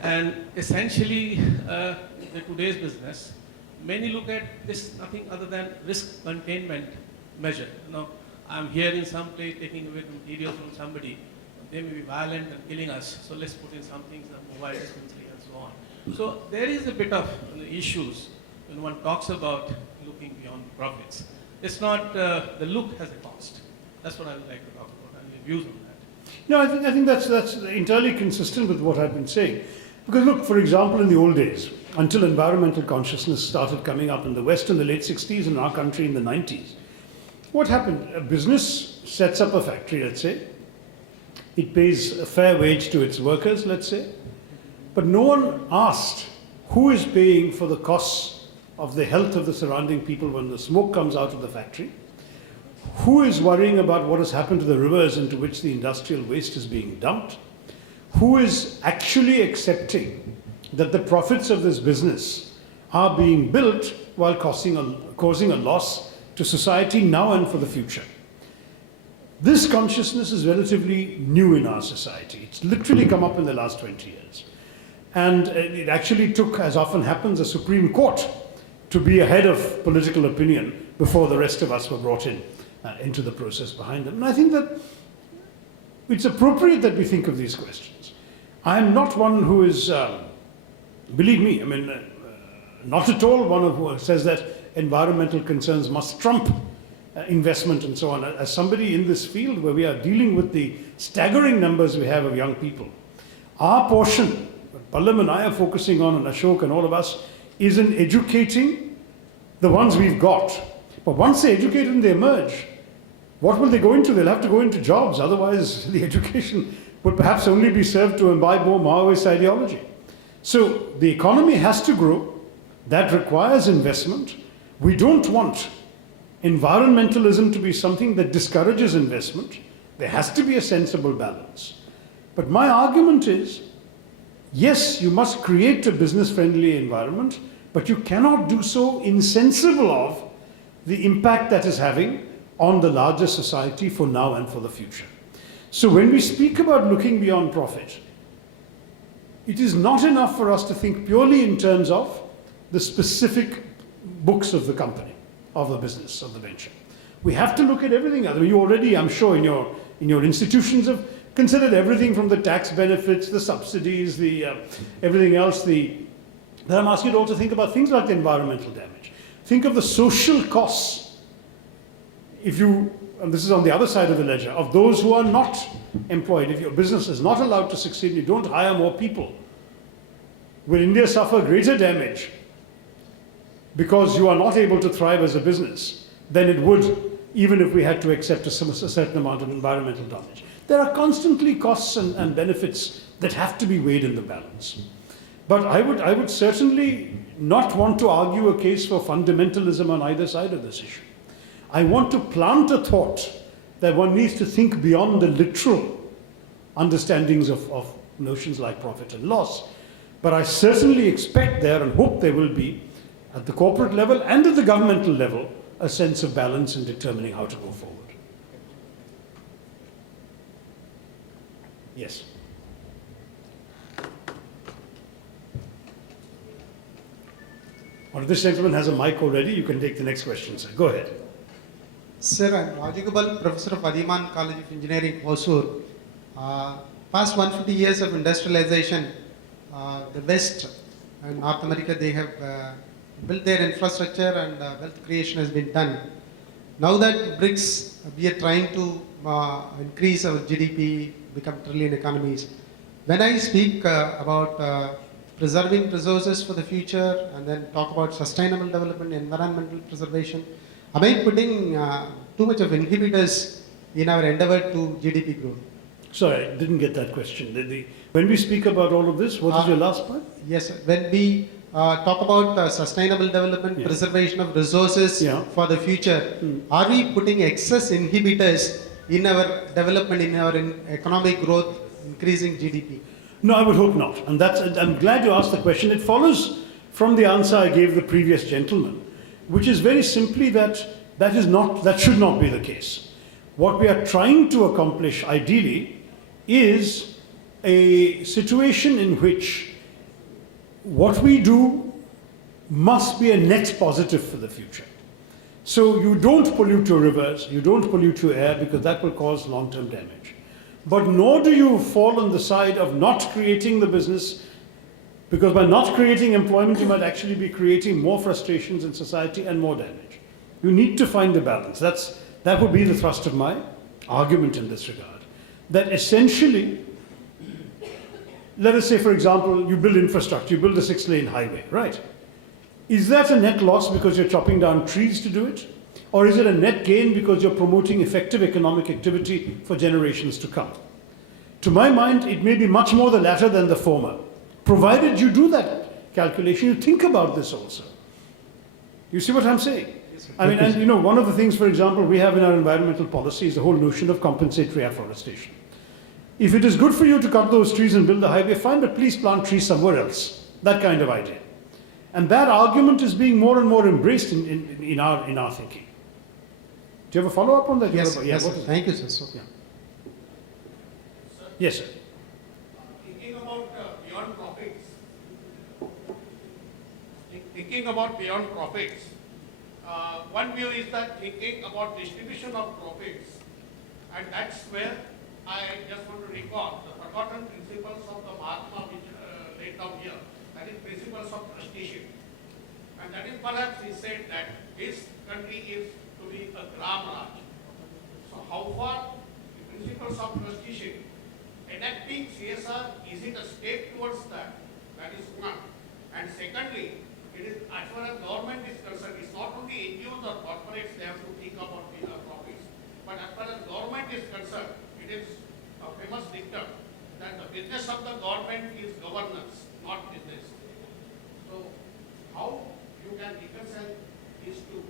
And essentially, in today's business, many look at this nothing other than risk containment measure. You know, I'm here in some place taking away the material from somebody. They may be violent and killing us, so let's put in some things, mobile dispensary and so on. So there is a bit of issues when one talks about looking beyond profits. It's not, the look has a cost. That's what I would like to talk about, and your views on that. No, I think that's entirely consistent with what I've been saying. Because look, for example, in the old days, until environmental consciousness started coming up in the West in the late 60s and in our country in the 90s, what happened? A business sets up a factory, let's say. It pays a fair wage to its workers, let's say. But no one asked who is paying for the costs of the health of the surrounding people when the smoke comes out of the factory. Who is worrying about what has happened to the rivers into which the industrial waste is being dumped? Who is actually accepting that the profits of this business are being built while causing a loss to society now and for the future? This consciousness is relatively new in our society. It's literally come up in the last 20 years. And it actually took, as often happens, a Supreme Court to be ahead of political opinion before the rest of us were brought in into the process behind them. And I think that it's appropriate that we think of these questions. I am not one who is, believe me, I mean, not at all one who says that environmental concerns must trump investment and so on. As somebody in this field where we are dealing with the staggering numbers we have of young people, our portion, what Pallam and I are focusing on, and Ashok and all of us, is in educating the ones we've got. But once they educate and they emerge, what will they go into? They'll have to go into jobs. Otherwise, the education would perhaps only be served to imbibe more Maoist ideology. So the economy has to grow. That requires investment. We don't want environmentalism to be something that discourages investment. There has to be a sensible balance. But my argument is, yes, you must create a business-friendly environment, but you cannot do so insensible of the impact that is having on the larger society for now and for the future. So when we speak about looking beyond profit, it is not enough for us to think purely in terms of the specific books of the company, of the business, of the venture. We have to look at everything. I mean, you already, I'm sure, in your institutions have considered everything from the tax benefits, the subsidies, the everything else. Then I'm asking you to also think about things like the environmental damage. Think of the social costs. If you, and this is on the other side of the ledger, of those who are not employed. If your business is not allowed to succeed, you don't hire more people. Will India suffer greater damage because you are not able to thrive as a business than it would even if we had to accept a certain amount of environmental damage? There are constantly costs and benefits that have to be weighed in the balance. But I would certainly not want to argue a case for fundamentalism on either side of this issue. I want to plant a thought that one needs to think beyond the literal understandings of notions like profit and loss. But I certainly expect there and hope there will be, at the corporate level and at the governmental level, a sense of balance in determining how to go forward. Yes. Well, if this gentleman has a mic already, you can take the next question, sir. Go ahead. Sir, I'm Rajagopal, Professor of Adiman College of Engineering, Hosur. Past 150 years of industrialization, the West and North America, they have built their infrastructure and wealth creation has been done. Now that BRICS, we are trying to increase our GDP, become trillion economies. When I speak about preserving resources for the future and then talk about sustainable development, environmental preservation, am I putting too much of inhibitors in our endeavor to GDP growth? Sorry, I didn't get that question. When we speak about all of this, what is your last point? Yes, sir. When we talk about sustainable development, preservation of resources for the future, are we putting excess inhibitors in our development, in our economic growth, increasing GDP? No, I would hope not. And I'm glad you asked the question. It follows from the answer I gave the previous gentleman, which is very simply that should not be the case. What we are trying to accomplish ideally is a situation in which what we do must be a net positive for the future. So you don't pollute your rivers, you don't pollute your air, because that will cause long-term damage. But nor do you fall on the side of not creating the business, because by not creating employment, you might actually be creating more frustrations in society and more damage. You need to find a balance. That would be the thrust of my argument in this regard. That essentially, let us say, for example, you build infrastructure, you build a 6-lane highway, right? Is that a net loss because you're chopping down trees to do it? Or is it a net gain because you're promoting effective economic activity for generations to come? To my mind, it may be much more the latter than the former, provided you do that calculation, you think about this also. You see what I'm saying? I mean, and you know, one of the things, for example, we have in our environmental policy is the whole notion of compensatory afforestation. If it is good for you to cut those trees and build a highway, fine, but please plant trees somewhere else. That kind of idea. And that argument is being more and more embraced in our thinking. Do you have a follow-up on that? Yes, Yeah, yes, what sir. is Thank you, sir. So, Yeah. Yes, sir. Thinking about beyond profits, thinking about beyond profits, one view is that thinking about distribution of profits, and that's where I just want to recall the forgotten principles of the Mahatma which laid down here, that is principles of trusteeship. And that is perhaps he said that his country is to be a Gram Raj. So how far the principles of trusteeship, enacting CSR, is it a step towards that? That is one. And secondly, it is as far as government is concerned, it's not only NGOs or corporates they have to think about profits, but as far as government is concerned, it is a famous dictum that the business of the government is governance, not business. So how you can reconcile these two,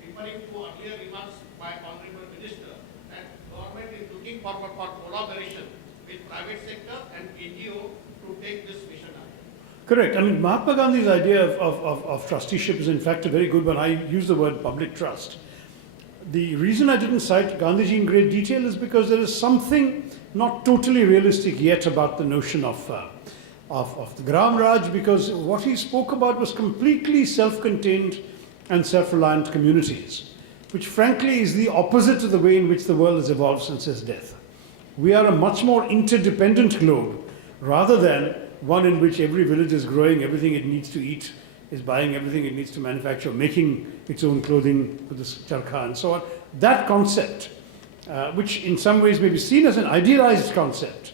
referring to earlier remarks by Honorable Minister that government is looking forward for collaboration with private sector and NGO to take this mission ahead. Correct. I mean, Mahatma Gandhi's idea of trusteeship is in fact a very good one. I use the word public trust. The reason I didn't cite Gandhiji in great detail is because there is something not totally realistic yet about the notion of the Gram Raj, because what he spoke about was completely self-contained and self-reliant communities, which frankly is the opposite of the way in which the world has evolved since his death. We are a much more interdependent globe rather than one in which every village is growing everything it needs to eat, is buying everything it needs to manufacture, making its own clothing with this charkha and so on. That concept, which in some ways may be seen as an idealized concept,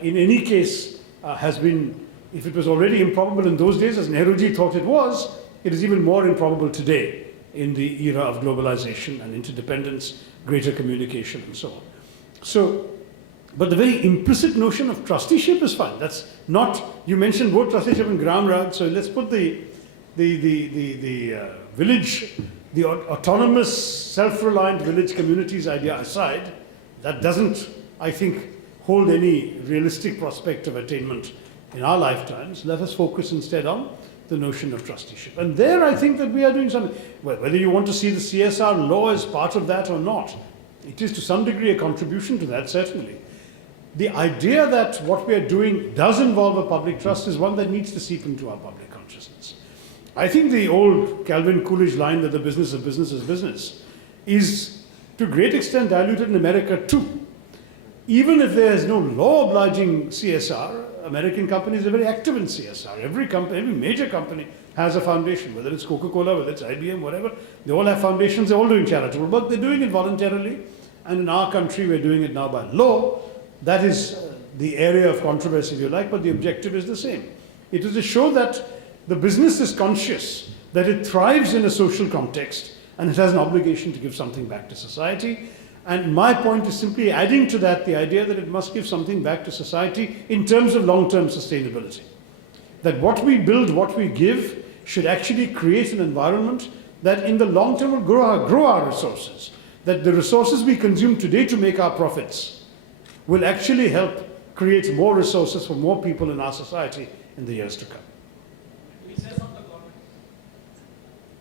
in any case has been, if it was already improbable in those days, as Nehruji thought it is even more improbable today in the era of globalization and interdependence, greater communication and so on. So, but the very implicit notion of trusteeship is fine. That's not, you mentioned both trusteeship and Gram Raj, so let's put the village, the autonomous, self-reliant village communities idea aside. That doesn't, I think, hold any realistic prospect of attainment in our lifetimes. Let us focus instead on the notion of trusteeship. And there I think that we are doing something. Well, whether you want to see the CSR law as part of that or not, it is to some degree a contribution to that, certainly. The idea that what we are doing does involve a public trust is one that needs to seep into our public consciousness. I think the old Calvin Coolidge line that the business of business is business is to a great extent diluted in America too. Even if there is no law obliging CSR, American companies are very active in CSR. Every company, every major company has a foundation, whether it's Coca-Cola, whether it's IBM, whatever. They all have foundations, they're all doing charitable work, they're doing it voluntarily. And in our country, we're doing it now by law. That is the area of controversy, if you like, but the objective is the same. It is to show that the business is conscious, that it thrives in a social context, and it has an obligation to give something back to society. And my point is simply adding to that the idea that it must give something back to society in terms of long-term sustainability. That what we build, what we give, should actually create an environment that in the long term will grow our resources. That the resources we consume today to make our profits will actually help create more resources for more people in our society in the years to come. Business of the government.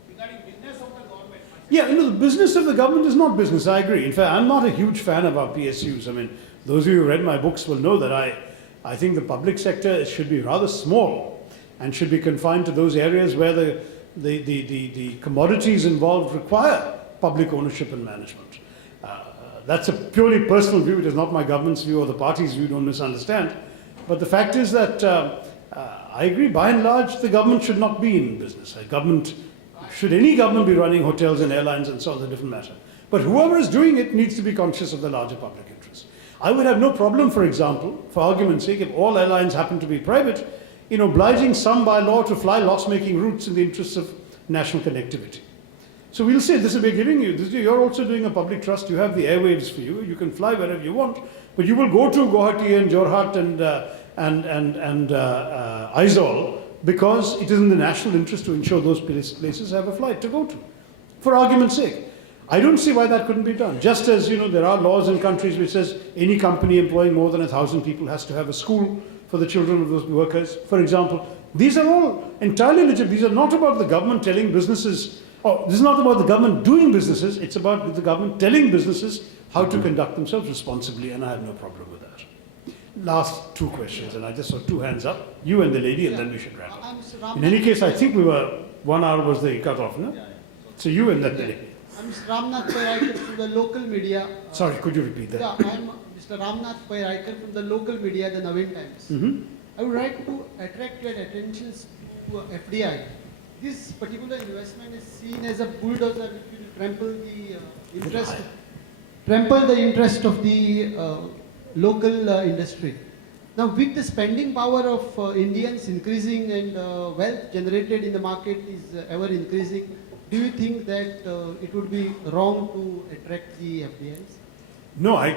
Regarding business of the government. Yeah, the business of the government is not business, I agree. In fact, I'm not a huge fan of our PSUs. I mean, those of you who read my books will know that I think the public sector should be rather small and should be confined to those areas where the commodities involved require public ownership and management. That's a purely personal view. It is not my government's view or the party's view, don't misunderstand. But the fact is that I agree, by and large, the government should not be in business. Should any government be running hotels and airlines and so on, is a different matter. But whoever is doing it needs to be conscious of the larger public interest. I would have no problem, for example, for argument's sake, if all airlines happen to be private, obliging some by law to fly loss-making routes in the interests of national connectivity. So we'll say, this is we're giving you, you're also doing a public trust, you have the airwaves for you, you can fly wherever you want, but you will go to Guwahati and Jorhat and Aizawl because it is in the national interest to ensure those places have a flight to go to, for argument's sake. I don't see why that couldn't be done. Just as, there are laws in countries which says any company employing more than 1,000 people has to have a school for the children of those workers, for example. These are all entirely legitimate. These are not about the government telling businesses, this is not about the government doing businesses, it's about the government telling businesses how to conduct themselves responsibly, and I have no problem with that. Last two questions, and I just saw two hands up, you and the lady, and then we should wrap up. In any case, I think 1 hour was the cut-off, no? So you and then the lady. I'm Mr. Ramnath Pairaikar from the local media. Sorry, could you repeat that? Yeah, I'm Mr. Ramnath Pairaikar from the local media, the Navin Times. I would like to attract your attention to FDI. This particular investment is seen as a bulldozer which will trample the interest of the local industry. Now, with the spending power of Indians increasing and wealth generated in the market is ever increasing, do you think that it would be wrong to attract the FDIs? No, I'm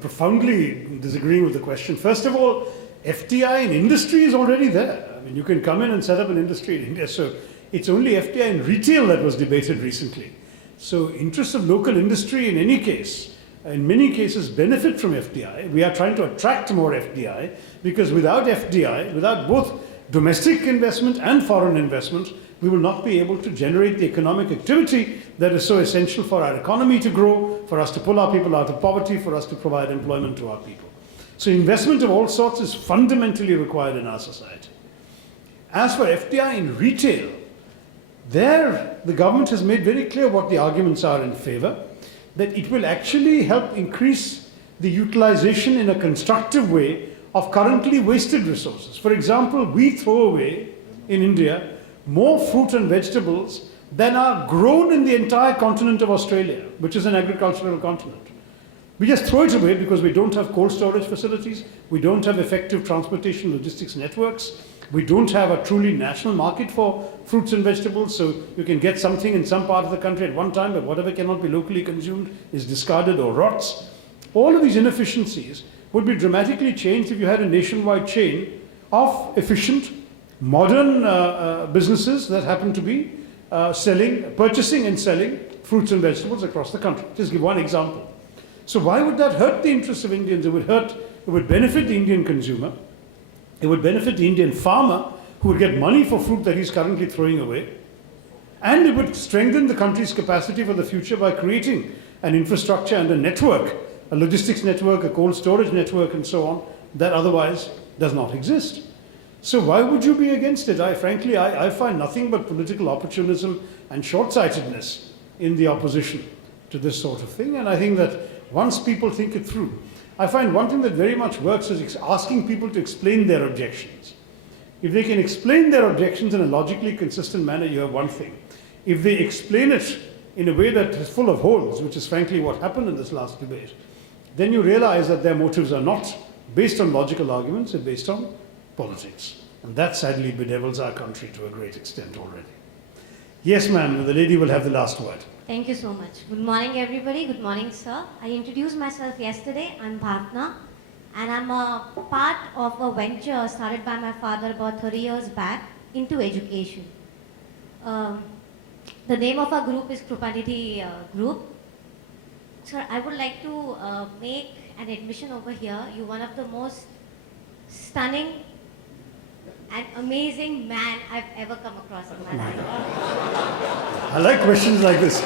profoundly disagreeing with the question. First of all, FDI in industry is already there. I mean, you can come in and set up an industry in India. So it's only FDI in retail that was debated recently. So interests of local industry in any case, in many cases, benefit from FDI. We are trying to attract more FDI because without FDI, without both domestic investment and foreign investment, we will not be able to generate the economic activity that is so essential for our economy to grow, for us to pull our people out of poverty, for us to provide employment to our people. So investment of all sorts is fundamentally required in our society. As for FDI in retail, there the government has made very clear what the arguments are in favor, that it will actually help increase the utilization in a constructive way of currently wasted resources. For example, we throw away in India more fruit and vegetables than are grown in the entire continent of Australia, which is an agricultural continent. We just throw it away because we don't have cold storage facilities, we don't have effective transportation logistics networks, we don't have a truly national market for fruits and vegetables, so you can get something in some part of the country at one time, but whatever cannot be locally consumed is discarded or rots. All of these inefficiencies would be dramatically changed if you had a nationwide chain of efficient, modern businesses that happen to be purchasing and selling fruits and vegetables across the country. Just give one example. So why would that hurt the interests of Indians? It would benefit the Indian consumer. It would benefit the Indian farmer who would get money for fruit that he's currently throwing away. And it would strengthen the country's capacity for the future by creating an infrastructure and a network, a logistics network, a cold storage network, and so on, that otherwise does not exist. So why would you be against it? Frankly, I find nothing but political opportunism and short-sightedness in the opposition to this sort of thing. And I think that once people think it through, I find one thing that very much works is asking people to explain their objections. If they can explain their objections in a logically consistent manner, you have one thing. If they explain it in a way that is full of holes, which is frankly what happened in this last debate, then you realize that their motives are not based on logical arguments, they're based on politics. And that sadly bedevils our country to a great extent already. Yes, ma'am, the lady will have the last word. Thank you so much. Good morning, everybody. Good morning, sir. I introduced myself yesterday. I'm Bhavna, and I'm a part of a venture started by my father about 30 years back into education. The name of our group is Krupanidhi Group. Sir, I would like to make an admission over here. You're one of the most stunning and amazing man I've ever come across in my life. I like questions like this.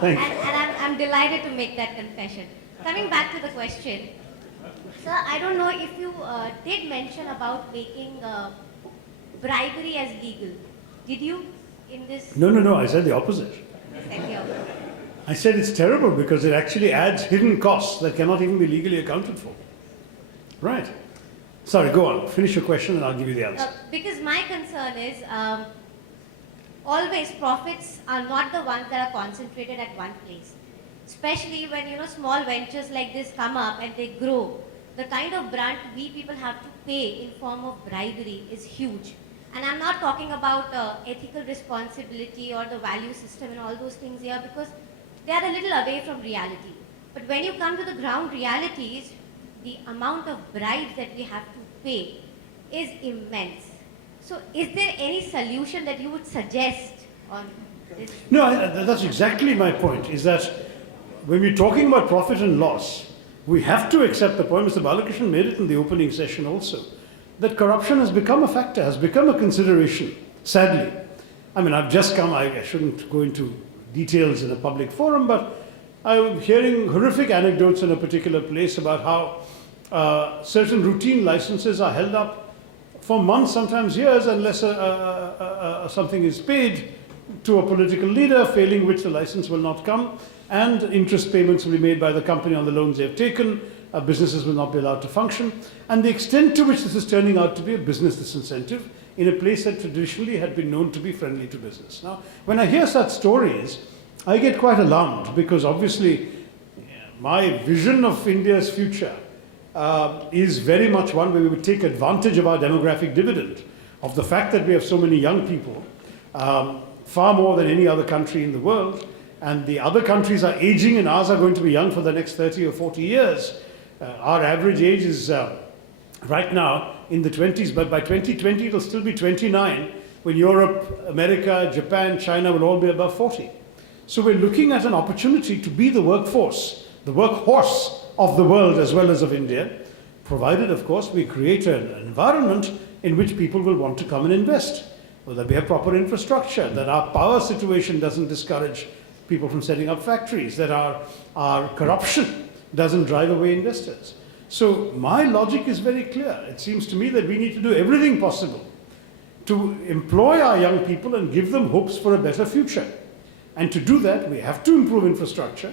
Thank you. And I'm delighted to make that confession. Coming back to the question, sir, I don't know if you did mention about making bribery as legal. Did you in this? No, I said the opposite. Thank you. I said it's terrible because it actually adds hidden costs that cannot even be legally accounted for. Right. Sorry, go on. Finish your question and I'll give you the answer. Because my concern is always profits are not the ones that are concentrated at one place. Especially when small ventures like this come up and they grow. The kind of brunt we people have to pay in form of bribery is huge. And I'm not talking about ethical responsibility or the value system and all those things here because they are a little away from reality. But when you come to the ground realities, the amount of bribes that we have to pay is immense. So is there any solution that you would suggest on this? No, that's exactly my point, is that when we're talking about profit and loss, we have to accept the point, Mr. Balakrishnan made it in the opening session also, that corruption has become a factor, has become a consideration, sadly. I mean, I've just come, I shouldn't go into details in a public forum, but I'm hearing horrific anecdotes in a particular place about how certain routine licenses are held up for months, sometimes years, unless something is paid to a political leader, failing which the license will not come, and interest payments will be made by the company on the loans they've taken, businesses will not be allowed to function, and the extent to which this is turning out to be a business disincentive in a place that traditionally had been known to be friendly to business. Now, when I hear such stories, I get quite alarmed because obviously my vision of India's future is very much one where we would take advantage of our demographic dividend, of the fact that we have so many young people, far more than any other country in the world, and the other countries are aging and ours are going to be young for the next 30 or 40 years. Our average age is right now in the 20s, but by 2020 it'll still be 29, when Europe, America, Japan, China will all be above 40. So we're looking at an opportunity to be the workforce, the workhorse of the world as well as of India, provided, of course, we create an environment in which people will want to come and invest. Well, that we have proper infrastructure, that our power situation doesn't discourage people from setting up factories, that our corruption doesn't drive away investors. So my logic is very clear. It seems to me that we need to do everything possible to employ our young people and give them hopes for a better future. And to do that, we have to improve infrastructure,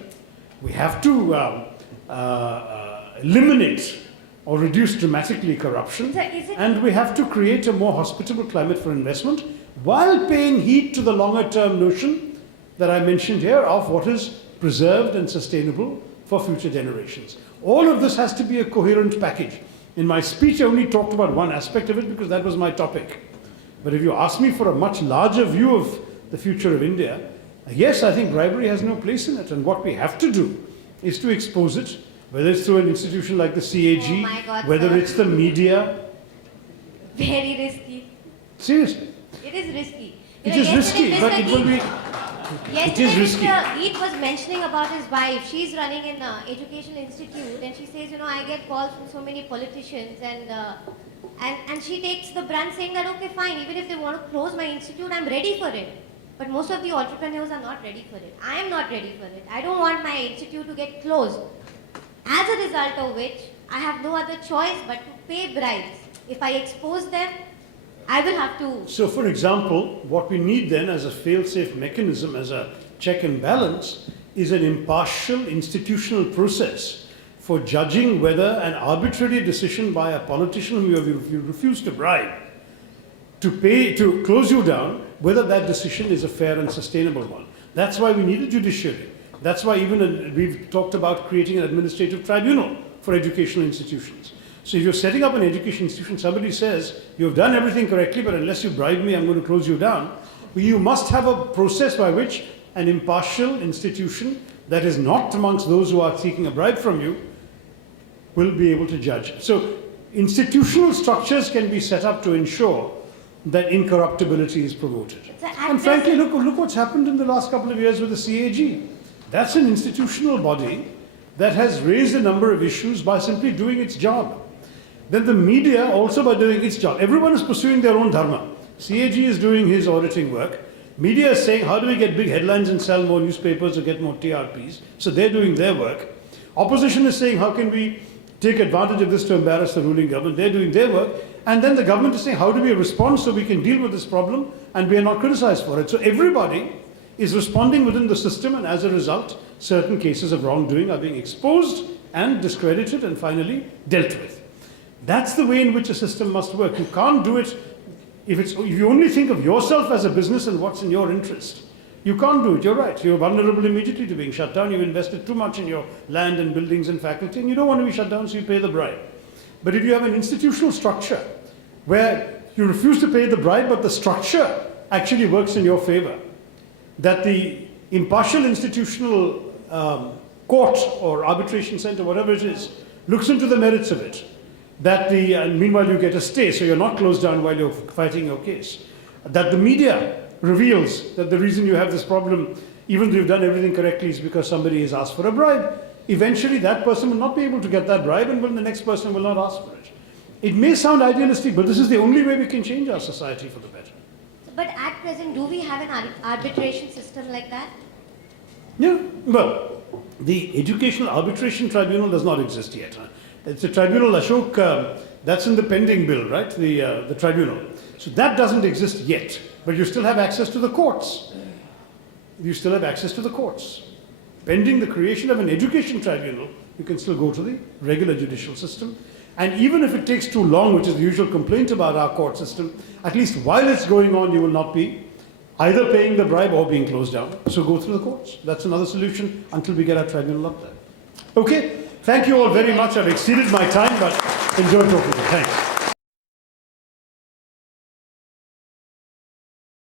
we have to eliminate or reduce dramatically corruption, and we have to create a more hospitable climate for investment while paying heed to the longer term notion that I mentioned here of what is preserved and sustainable for future generations. All of this has to be a coherent package. In my speech, I only talked about one aspect of it because that was my topic. But if you ask me for a much larger view of the future of India, yes, I think bribery has no place in it. And what we have to do is to expose it, whether it's through an institution like the CAG, Oh my God, whether sir. it's the media. Very risky. Seriously. It is risky. It is risky, but it will be. It is risky. Mr. Eid was mentioning about his wife. She's running an educational institute, and she says, I get calls from so many politicians, and she takes the brunt, saying that, okay, fine, even if they want to close my institute, I'm ready for it. But most of the entrepreneurs are not ready for it. I am not ready for it. I don't want my institute to get closed. As a result of which, I have no other choice but to pay bribes. If I expose them, I will have to. So, for example, what we need then as a fail-safe mechanism, as a check and balance, is an impartial institutional process for judging whether an arbitrary decision by a politician whom you refuse to bribe to close you down, whether that decision is a fair and sustainable one. That's why we need a judiciary. That's why even we've talked about creating an administrative tribunal for educational institutions. So if you're setting up an education institution, somebody says, you've done everything correctly, but unless you bribe me, I'm going to close you down. You must have a process by which an impartial institution that is not amongst those who are seeking a bribe from you will be able to judge. So institutional structures can be set up to ensure that incorruptibility is promoted. And frankly, look what's happened in the last couple of years with the CAG. That's an institutional body that has raised a number of issues by simply doing its job. then the media also by doing its job. Everyone is pursuing their own dharma. CAG is doing his auditing work. Media is saying, how do we get big headlines and sell more newspapers or get more TRPs? So they're doing their work. Opposition is saying, how can we take advantage of this to embarrass the ruling government? They're doing their work. And then the government is saying, how do we respond so we can deal with this problem and we are not criticized for it? So everybody is responding within the system, and as a result, certain cases of wrongdoing are being exposed and discredited and finally dealt with. That's the way in which a system must work. You can't do it if you only think of yourself as a business and what's in your interest. You can't do it, you're right. You're vulnerable immediately to being shut down. You've invested too much in your land and buildings and faculty, and you don't want to be shut down, so you pay the bribe. But if you have an institutional structure where you refuse to pay the bribe, but the structure actually works in your favor, that the impartial institutional court or arbitration center, whatever it is, looks into the merits of it, that meanwhile you get a stay, so you're not closed down while you're fighting your case, that the media reveals that the reason you have this problem, even though you've done everything correctly, is because somebody has asked for a bribe. Eventually that person will not be able to get that bribe, and the next person will not ask for it. It may sound idealistic, but this is the only way we can change our society for the better. But at present, do we have an arbitration system like that? Yeah, well, the Educational Arbitration Tribunal does not exist yet. It's a tribunal, Ashok, that's in the pending bill, right? The tribunal. So that doesn't exist yet, but you still have access to the courts. You still have access to the courts. Pending the creation of an education tribunal, you can still go to the regular judicial system. And even if it takes too long, which is the usual complaint about our court system, at least while it's going on, you will not be either paying the bribe or being closed down. So go through the courts. That's another solution until we get our tribunal up there. Okay, thank you all very much. I've exceeded my time, but enjoyed talking to you. Thanks.